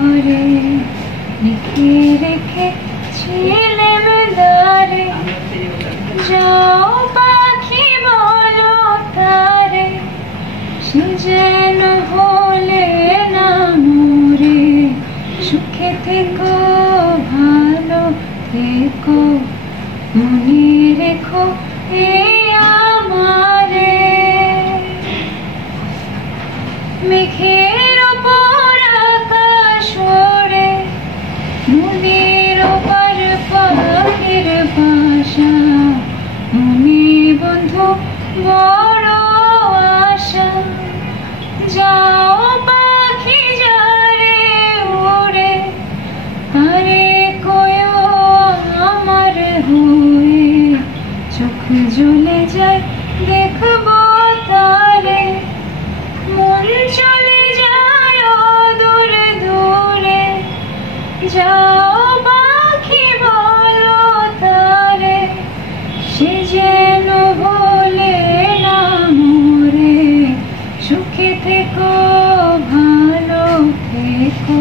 ঘরে লিখে রেখেছিলে মেলারে, যাও পাখি বলো তারে, সে যেন ভোলে না মোরে। সুখে থেকো ভালো থেকো, মনে রেখো এই আমারে। মেঘের ওপর আকাশ ওড়ে, নদীর ওপার পাখির বাসা, মনে বন্ধু বড় আশা। যাও পাখি যারে উড়ে, তারে কয়ো আমার হয়ে, চোখ জ্বলে যায় দেখবো তারে। মন চলে যায় দূরে দূরে, যাও পাখি বলো তারে, সে যেন ভোলে না মোরে। সুখে থেকো ভালো থেকো।